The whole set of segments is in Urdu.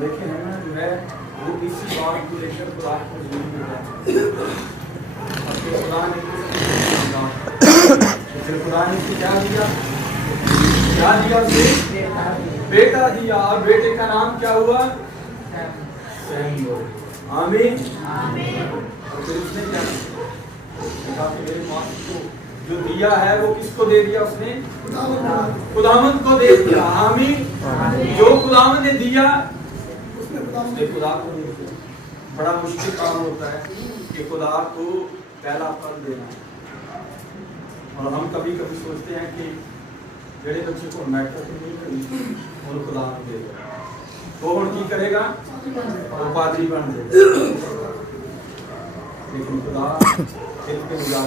دیکھیں ہم جو ہے وہ اسی بات کو لے کر خدا کو ضرور مل جائے. خدا نے پھر خدا نے کیا دیا؟ کیا دیا اسے؟ بیٹا دیا. اور بیٹے کا نام کیا ہوا؟ سیموئیل. آمین. اور پھر اس نے کیا کہا کہ میرے ماں کو جو دیا ہے وہ کس کو دے دیا؟ اس نے خداوند کو دے دیا. آمین. جو خداوند نے دیا اس نے خدا کو دے دیا. بڑا مشکل کام ہوتا ہے کہ خدا کو پہلا پھل دینا ہے. اور ہم کبھی کبھی سوچتے ہیں کہ جڑے بچے کو میٹر تو نہیں کرنی اور خدا کو دے دے وہ ہن کی کرے گا؟ وہ پادری بن جائے گا. لیکن خدا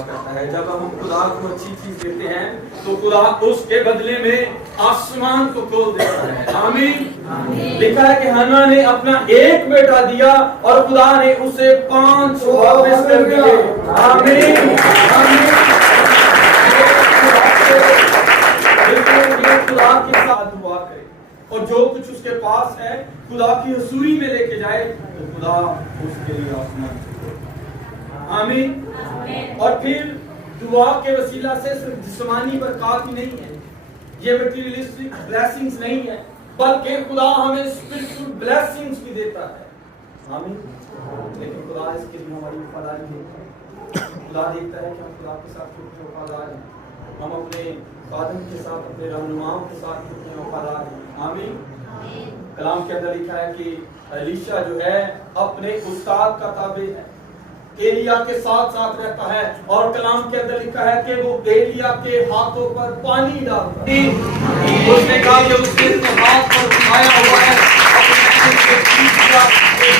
کرتا ہے جب ہم خدا کو اچھی چیز دیتے ہیں تو خدا اس کے بدلے میں آسمان کو کھول دیتا ہے. آمین. لکھا ہے کہ حنا نے اپنا ایک بیٹا دیا اور خدا نے اسے 5 واپس کر دیے. آمین. خدا کے ساتھ دعا کرے اور جو کچھ اس کے پاس ہے خدا کی حضوری میں لے کے جائے تو خدا اس کے لیے آسمان. آمین. اور پھر دعا کے وسیلہ سے صرف جسمانی برکات ہی نہیں ہے, یہ مٹیریلسٹک بلیسنگز نہیں ہے, بلکہ خدا ہمیں اسپرچول بلیسنگز بھی دیتا ہے. آمین. لیکن خدا اس کے لیے ہماری وفاداری دیکھتا ہے. خدا دیکھتا ہے کہ ہم خدا کے ساتھ کتنے وفادار ہیں, ہم اپنے خادم کے ساتھ, اپنے رہنماؤں کے ساتھ کتنے وفادار ہیں. آمین. کلام کے اندر لکھا ہے کہ الیشا جو ہے اپنے استاد کا تابع ہے, ایلیا کے ساتھ ساتھ رہتا ہے. اور کلام کے اندر لکھا ہے کہ وہ ایلیا کے ہاتھوں پر پانی ڈالتا ہے. اس نے کہا کہ اس نے ہاتھ پر اٹھایا ہوا ہے,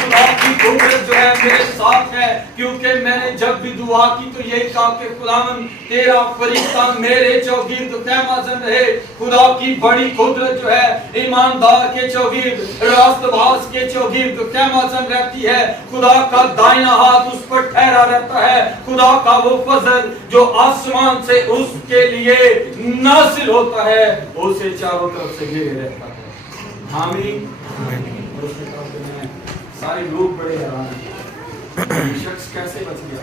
خدا کی قدرت جو ہے میرے ساتھ ہے, کیونکہ میں نے جب بھی دعا کی تو یہی کہا کہ خداوند تیرا فرشتہ میرے چوگرد خیمہ زن رہے. خدا کی بڑی قدرت جو ہے ایماندار کے چوگرد, راست باز کے چوگرد خیمہ زن رہتی ہے. خدا کا دائنا ہاتھ اس پر ٹھہرا رہتا ہے. خدا کا وہ فضل جو آسمان سے اس کے لیے نازل ہوتا ہے اسے چاروں طرف سے گھیرے رہتا ہے. آمین. سارے لوگ بڑے حیران ہیں یہ شخص کیسے بچ گیا,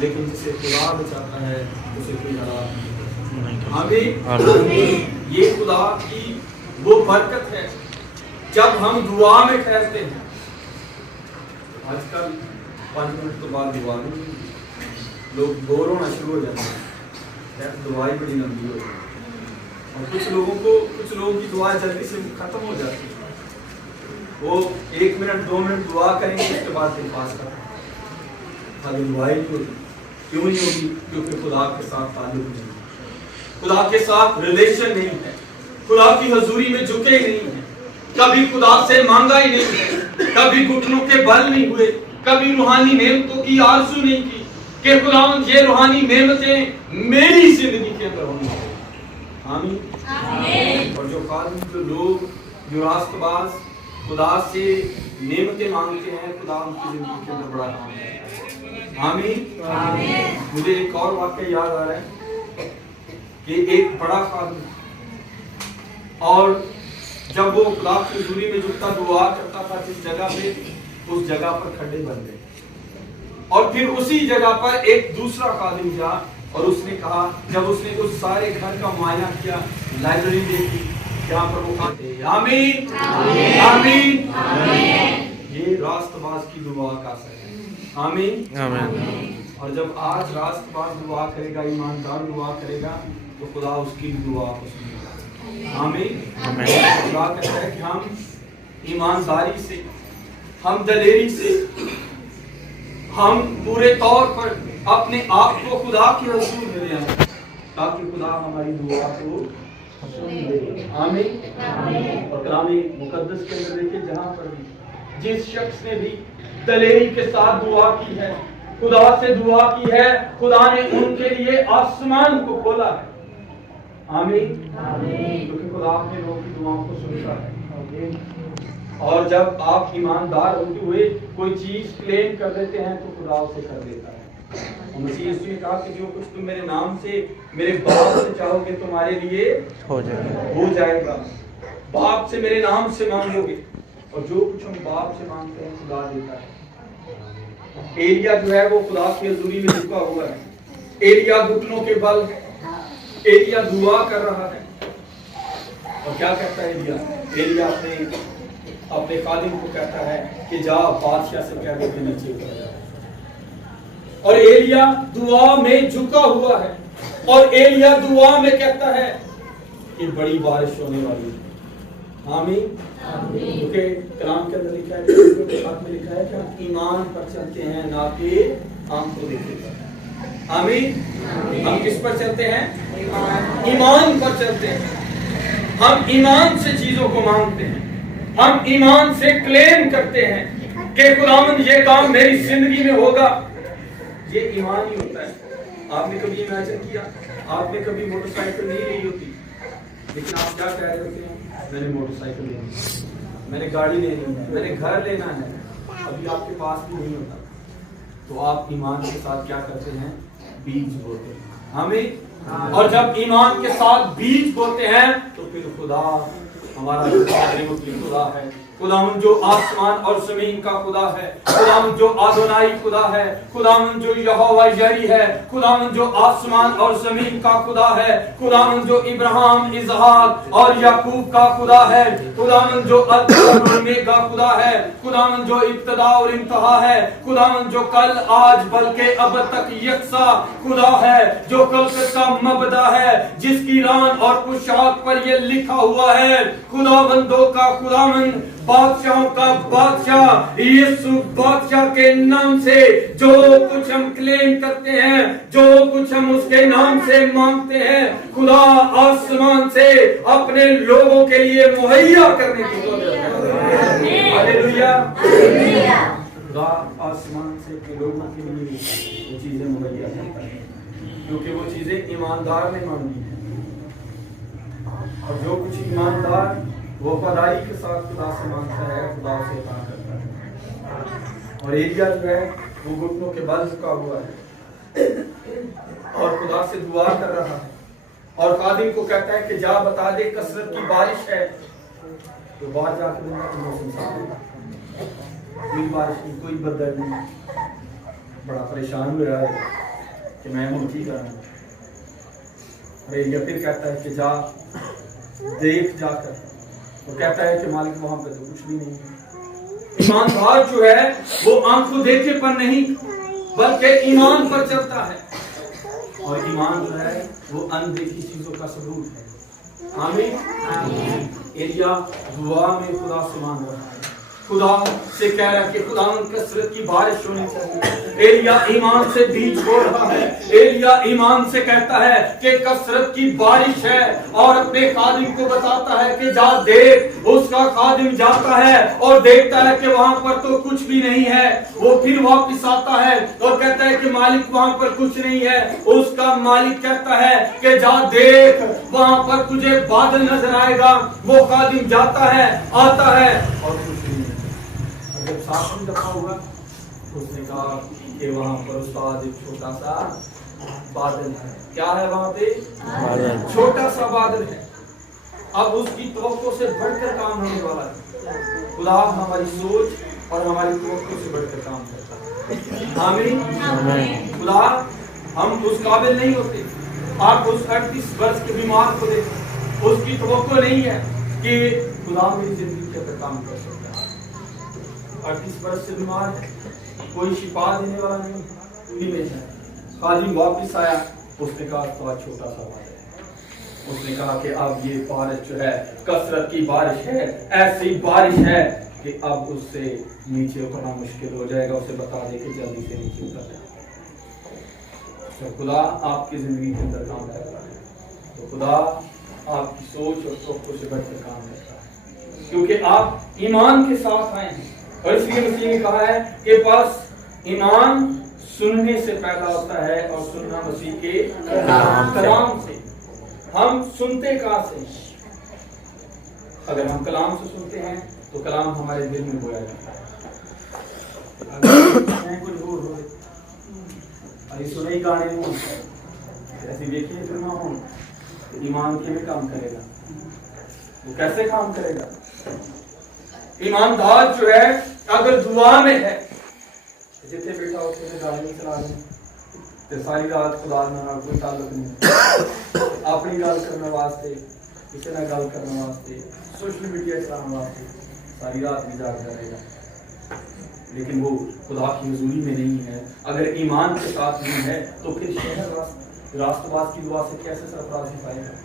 لیکن جسے خدا بچاتا ہے اسے کوئی ہلاک نہیں. آمین. یہ خدا کی وہ برکت ہے جب ہم دعا میں ٹھہرتے ہیں. آج کل 5 منٹ کے بعد دعا نہیں, لوگ بور ہونا شروع ہو جاتے ہیں, دعائی بڑی لمبی ہو جاتی ہے. اور کچھ لوگوں کی دعا جلدی سے ختم ہو جاتی ہے. وہ 1 منٹ 2 منٹ دعا کریں گے اس کے بعد پھر پاس کریں گے. دعائی نہیں ہوتی. کیوں نہیں ہوگی؟ کیونکہ خدا کے ساتھ تعلق نہیں ہے, خدا کے ساتھ ریلیشن نہیں ہے, خدا کی حضوری میں جھکے نہیں ہیں, کبھی خدا سے مانگا ہی نہیں ہے, کبھی گھٹنوں کے بل نہیں ہوئے, کبھی روحانی نعمتوں کی آرزو نہیں کی کہ خداوند یہ روحانی نعمتیں میری زندگی کے اندر ہونی چاہیے. آمین. اور جو خادم, جو لوگ, جو راست باز خدا سے نعمتیں مانگتے ہیں, خدا ان کی زندگی کے اندر بڑا کام ہے. آمین. مجھے ایک اور واقعہ یاد آ رہا ہے کہ ایک بڑا خادم, اور جب وہ خدا کی حضوری میں جھکتا دعا کرتا تھا جس جگہ پہ, اس جگہ پر کھڈے بن گئے. اور پھر اسی جگہ پر ایک دوسرا خادم جا اور اس نے کہا, جب اس نے اس سارے گھر کا معائنہ کیا, لائبریری دیکھی جہاں پر وہ کھاتے. آمین. آمین. یہ راست باز کی دعا کا اثر ہے. آمین. اور جب آج راست باز دعا کرے گا, ایماندار دعا کرے گا, تو خدا اس کی دعا کو سنے گا. آمین. خدا کہتا ہے کہ ہم ایمانداری سے, ہم دلیری سے, ہم پورے طور پر اپنے آپ کو خدا کی حضور میں لے آئیں تاکہ خدا ہماری دعا کو سن لے. آمین. اور کلام مقدس کے اندر دیکھیں جہاں پر بھی جس شخص نے بھی دلیری کے ساتھ دعا کی ہے, خدا سے دعا کی ہے, خدا نے ان کے لیے آسمان کو کھولا ہے. آمین. کیونکہ خدا اپنے لوگوں کی دعاؤں کو سنتا ہے. اور جب آپ ایماندار ہوتے ہوئے کوئی چیز کلیم کر دیتے ہیں تو خدا اسے کر دیتا ہے. مسیح یسوع نے کہا کہ جو کچھ تم میرے نام سے میرے باپ سے چاہو گے تمہارے لیے ہو جائے گا. باپ سے میرے نام سے مانگو گے اور جو کچھ ہم باپ سے مانگتے ہیں خدا دیتا ہے۔ ایلیا جو ہے وہ خدا کی حضوری میں جھکا ہوا ہے، ایلیا گھٹنوں کے بل ہے، ایلیا دعا کر رہا ہے۔ اور کیا کہتا ہے ایلیا اپنے خادم کو کہتا ہے کہ جا بادشاہ سے کہہ دے کہ نیچے اتر جا۔ اور ایلیا دعا میں جھکا ہوا ہے، اور ایلیا دعا میں کہتا ہے کہ بڑی بارش ہونے والی ہے۔ آمین۔ کیونکہ کلام کے اندر لکھا ہے، خط میں لکھا ہے کہ ہم ایمان پر چلتے ہیں نہ کہ آنکھ کو دیکھے پر۔ آمین۔ ہم کس پر چلتے ہیں؟ ایمان پر چلتے ہیں۔ ہم ایمان سے چیزوں کو مانگتے ہیں، ہم ایمان سے کلیم کرتے ہیں کہ خداوند یہ کام میری زندگی میں ہوگا۔ یہ ایمان ہی ہوتا ہے۔ آپ نے کبھی امیجن کیا، آپ نے کبھی موٹر سائیکل نہیں لی ہوتی، لیکن آپ کیا کہہ رہے ہوتے ہیں؟ میں نے موٹر سائیکل لینی ہے، میں نے گاڑی لینی ہے، میں نے گھر لینا ہے، ابھی آپ کے پاس بھی نہیں ہوتا، تو آپ ایمان کے ساتھ کیا کرتے ہیں؟ بیج بوتے ہیں۔ ہمیں اور جب ایمان کے ساتھ بیج بوتے ہیں تو پھر خدا ہمارا خدا ہے، خداوند جو آسمان اور زمین کا خدا ہے، خداوند جو آدونائی خدا ہے، خداوند جو یہوہ یری ہے، خداوند جو آسمان اور زمین کا خدا ہے، خداوند جو ابراہیم، اسحاق اور یعقوب کا خدا ہے، خداوند جو الفا اور اومیگا خدا ہے، خداوند جو ابتدا اور انتہا ہے، خداوند جو کل آج بلکہ اب تک یکساں خدا ہے، جو کل کا مبدا ہے، جس کی ران اور پوشاک پر یہ لکھا ہوا ہے خداوندوں کا خداوند، بادشاہوں کا بادشاہ، یسوع بادشاہ کے نام سے جو کچھ ہم کلیم کرتے ہیں، جو کچھ ہم اس کے نام سے مانگتے ہیں، خدا آسمان سے اپنے لوگوں کے لیے مہیا کرنے کی کوشش کرتا ہے۔ ہاللیلویا۔ خدا آسمان سے اپنے لوگوں کے لیے وہ چیزیں مہیا کرتا ہے، کیونکہ وہ چیزیں ایماندار نے مانگی ہیں، اور جو کچھ ایماندار وفاداری کے ساتھ خدا سے مانگتا ہے، خدا سے عطا کرتا ہے۔ اور ایلیا جو ہے وہ گھٹنوں کے بل جھکا ہوا ہے اور خدا سے دعا کر رہا ہے، اور خادم کو کہتا ہے کہ جا بتا دے کثرت کی بارش ہے۔ تو باہر جا کے دیکھا کہ موسم صاف ہے، کوئی بارش نہیں، کوئی بدل نہیں، بڑا پریشان ہو رہا ہے کہ میں موتی کر رہا ہوں۔ اور ایلیا پھر کہتا ہے کہ جا دیکھ جا کر، وہ کہتا ہے کہ مالک وہاں پہ تو کچھ بھی نہیں ہے۔ ایماندار جو ہے وہ آنکھوں دیکھے پر نہیں بلکہ ایمان پر چلتا ہے، اور ایمان جو ہے وہ اندیکھی چیزوں کا ثبوت ہے۔ آمین۔ ایلیا دعا میں خدا سے مانگ رہا ہے، خدا سے کہہ رہا ہے کہ خداوند کثرت کی بارش ہونی چاہیے۔ ایلیا ایمان سے بیج بو رہا ہے، ایلیا ایمان سے کہتا ہے کہ کثرت کی بارش ہے، اور اپنے خادم کو بتاتا ہے کہ جا دیکھ۔ اس کا خادم جاتا ہے اور دیکھتا ہے کہ وہاں پر تو کچھ بھی نہیں ہے، وہ پھر واپس آتا ہے اور کہتا ہے کہ مالک وہاں پر کچھ نہیں ہے۔ اس کا مالک کہتا ہے کہ جا دیکھ، وہاں پر تجھے بادل نظر آئے گا۔ وہ خادم جاتا ہے، آتا ہے اور کچھ نہیں ہے۔ جب ساتویں دفعہ ہوا اس نے کہا کہ وہاں پر استاد ایک چھوٹا سا بادل ہے۔ کیا ہے وہاں پہ؟ چھوٹا سا بادل ہے۔ اب اس کی توقع سے بڑھ کر کام ہونے والا ہے۔ خدا ہماری سوچ اور ہماری توقع سے بڑھ کر کام کرتا ہے۔ آمین۔ خدا ہم اس قابل نہیں ہوتے۔ آپ اس 38 برس کے بیمار کو دیکھیں، اس کی توقع نہیں ہے کہ خدا میری زندگی کے اندر کام کر سکتا ہے۔ 38 برس سے بیمار ہے، کوئی شفا دینے والا نہیں ہے۔ خادم واپس آیا، اس نے کہا تو چھوٹا سا بادل ہے۔ اس نے کہا کہ اب یہ بارش جو ہے کثرت کی بارش ہے، ایسی بارش ہے کہ اب اس سے نیچے اترنا مشکل ہو جائے گا۔ اسے بتا دے کہ جلدی سے نیچے اتر جائے۔ خدا آپ کی زندگی کے اندر کام کرتا ہے، تو خدا آپ کی سوچ اور توقع سے بڑھ کر کام کرتا ہے، کیونکہ آپ ایمان کے ساتھ آئے ہیں۔ اور اس لیے مسیح نے کہا ہے کہ بس ایمان سننے سے پیدا ہوتا ہے، اور سننا مسیح کے کلام سے۔ ہم سنتے کہاں سے؟ اگر ہم کلام سے سنتے ہیں تو کلام ہمارے دل میں بویا جاتا ہے۔ کچھ اور ہو سنے ہی گانے ہوں، ایسے دیکھیے سننا ہوں، ایمان کے میں کام کرے گا، وہ کیسے کام کرے گا؟ ایماندار جو ہے اگر دعا میں ہے جتنے بیٹا ہوتے ہیں گاڑی میں چلا رہے ہیں ساری رات خدا نال کوئی تعلق نہیں اپنی گل کرنے واسطے کسی نہ گل کرنے واسطے سوشل میڈیا چلانے واسطے ساری رات بھی جاگتا رہے گا لیکن وہ خدا کی حضوری میں نہیں ہے. اگر ایمان کے ساتھ نہیں ہے تو پھر شہر راست باز کی دعا سے کیسے سرفرازی پائے گا؟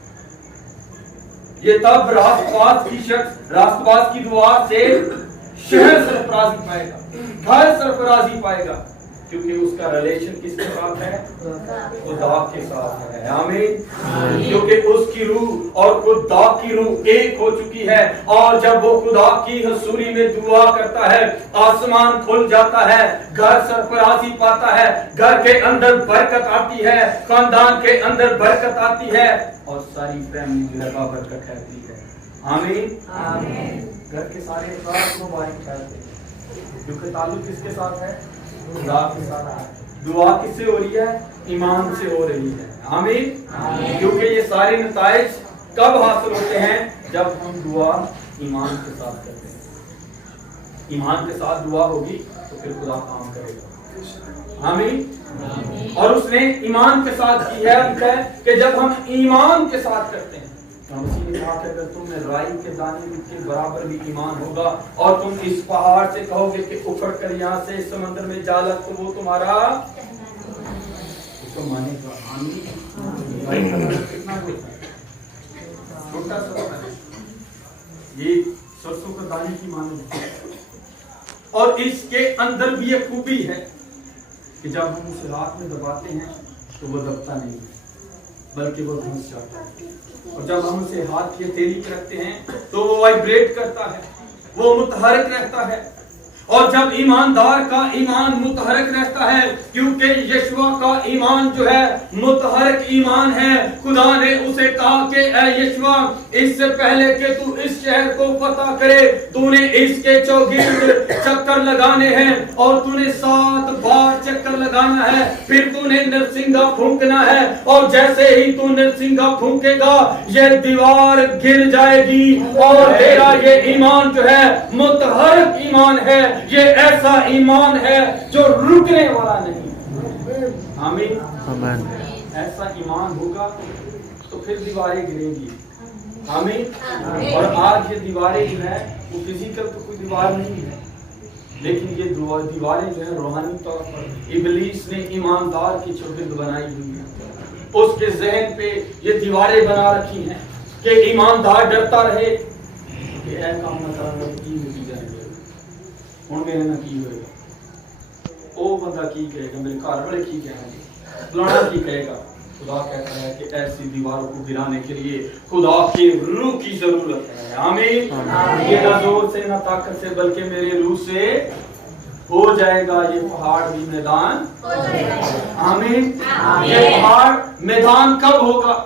یہ تب راست باز کی شخص راست باز کی دعا سے شہر سرفرازی پائے گا, گھر سرفرازی پائے گا, کیونکہ اس کا ریلیشن کس کے ساتھ ہے؟ خدا کے ساتھ ہے. آمین. کیونکہ اس کی روح اور خدا کی روح ایک ہو چکی ہے, اور جب وہ خدا کی حضوری میں دعا کرتا ہے آسمان کھل جاتا ہے, گھر سرفرازی پاتا ہے, گھر کے اندر برکت آتی ہے, خاندان کے اندر برکت آتی ہے, اور ساری فیملی جو ہے برکت رہتی ہے. آمین. گھر کے سارے افراد مبارک کہتے ہیں کیونکہ تعلق کس کے ساتھ ہے؟ خدا کے ساتھ ہے. دعا کس سے ہو رہی ہے؟ ایمان سے ہو رہی ہے. آمین. کیونکہ یہ سارے نتائج کب حاصل ہوتے ہیں؟ جب ہم دعا ایمان کے ساتھ کرتے ہیں. ایمان کے ساتھ دعا ہوگی تو پھر خدا کام کرے گا. آمین. اور اس نے ایمان کے ساتھ کی ہے کہ جب ہم ایمان کے ساتھ کرتے ہیں, مسیح نے کہا کہ اگر تم میں رائی کے دانے کے برابر بھی ایمان ہوگا اور تم اس پہاڑ سے کہو گے کہ اکھڑ کر یہاں سے سمندر میں جا لگ, تو وہ تمہارا اس کو مانے گا. آمین. کتنا ہوتا ہے چھوٹا سا ہوتا ہے, یہ سرسوں کا دانے کی مانند ہے, اور اس کے اندر بھی ایک خوبی ہے کہ جب ہم اسے ہاتھ میں دباتے ہیں تو وہ دبتا نہیں بلکہ وہ گھس جاتا ہے, اور جب ہم اسے ہاتھ کی ہتھیلی پہ رکھتے ہیں تو وہ وائبریٹ کرتا ہے, وہ متحرک رہتا ہے. اور جب ایماندار کا ایمان متحرک رہتا ہے, کیونکہ یشوع کا ایمان جو ہے متحرک ایمان ہے. خدا نے اسے کہا کہ اے یشوع, اس سے پہلے کہ تو اس شہر کو فتح کرے تو نے اس کے چوگرد چکر لگانے ہیں, اور تو نے 7 بار چکر لگانا ہے, پھر تو نے نرسنگا پھونکنا ہے, اور جیسے ہی تو نرسنگا پھونکے گا یہ دیوار گر جائے گی. اور تیرا یہ ایمان جو ہے متحرک ایمان ہے, یہ ایسا ایمان ہے جو رکنے والا نہیں. آمین. ایسا ایمان ہوگا تو پھر دیواریں گریں گی. آمین. اور آج یہ دیواریں جو ہے وہ فزیکل تو کوئی دیوار نہیں ہے, لیکن یہ دیواریں جو ہے روحانی طور پر ابلیس نے ایماندار کی چوگرد بنائی ہوئی ہیں. اس کے ذہن پہ یہ دیواریں بنا رکھی ہیں کہ ایماندار ڈرتا رہے کہ اے کام نہ کرنا کی نتیجہ ہے, ہوں میرے نہ کی ہوئے گا, وہ بندہ کی کہے گا, میرے گھر والے کی کہیں گے, فلانا کی کہے گا. خدا کہتا ہے کہ ایسی دیواروں کو گرانے کے لیے خدا کی روح کی ضرورت ہے. آمین. یہ نہ زور سے نہ طاقت سے بلکہ میرے روح سے ہو جائے گا. یہ پہاڑ بھی میدان ہو جائے گا. آمین. یہ پہاڑ میدان کب ہوگا؟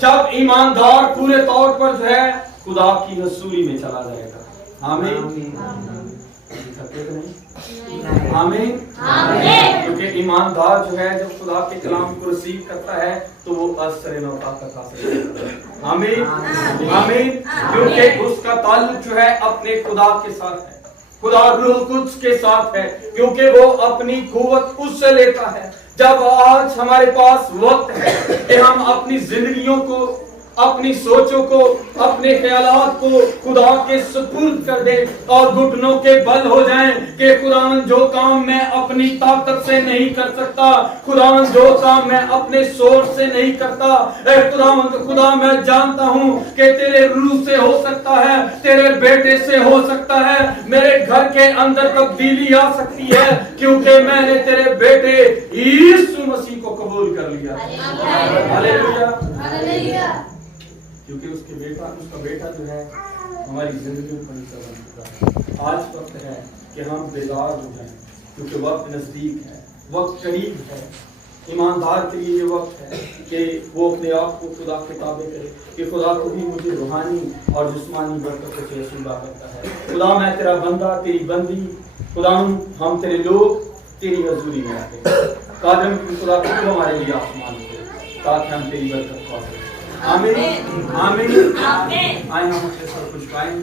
جب ایماندار پورے طور پر جو ہے خدا کی حضوری میں چلا جائے گا. آمین. آمین. کیونکہ ایماندار جو ہے جب خدا کے کلام کو ریسیو کرتا ہے تو وہ اثر نو طاقت حاصل کرتا ہے. آمین. آمین. کیونکہ اس کا تعلق جو ہے اپنے خدا کے ساتھ ہے, خدا روح القدس کے ساتھ ہے, کیونکہ وہ اپنی قوت اس سے لیتا ہے. جب آج ہمارے پاس وقت ہے کہ ہم اپنی زندگیوں کو, اپنی سوچوں کو, اپنے خیالات کو خدا کے سپرد کر دیں اور گھٹنوں کے بل ہو جائیں کہ خداوند جو کام میں اپنی طاقت سے نہیں کر سکتا, خداوند جو کام میں اپنے سوچ سے نہیں کرتا, اے خداوند خدا میں جانتا ہوں کہ تیرے روح سے ہو سکتا ہے, تیرے بیٹے سے ہو سکتا ہے, میرے گھر کے اندر تبدیلی آ سکتی ہے کیونکہ میں نے تیرے بیٹے یسوع مسیح کو قبول کر لیا. ہاللیلویا. کیونکہ اس کا بیٹا جو ہے ہماری زندگیوں پر حصہ بن چکا ہے. آج وقت ہے کہ ہم بیدار ہو جائیں کیونکہ وقت نزدیک ہے, وقت قریب ہے. ایماندار کے لیے یہ وقت ہے کہ وہ اپنے آپ کو خدا کے تابع کرے کہ خدا کو بھی مجھے روحانی اور جسمانی برکتوں سے رسیدہ کرتا ہے. خدا میں تیرا بندہ, تیری بندی, خدا ہم تیرے لوگ تیری حضوری میں آتے ہیں. قادم کی خدا کو ہمارے لیے آسمان دے تاکہ ہم تیری برکت پا سکیں. آمین. آمین. آئیں ہم اپنے سر کچھ گائیں.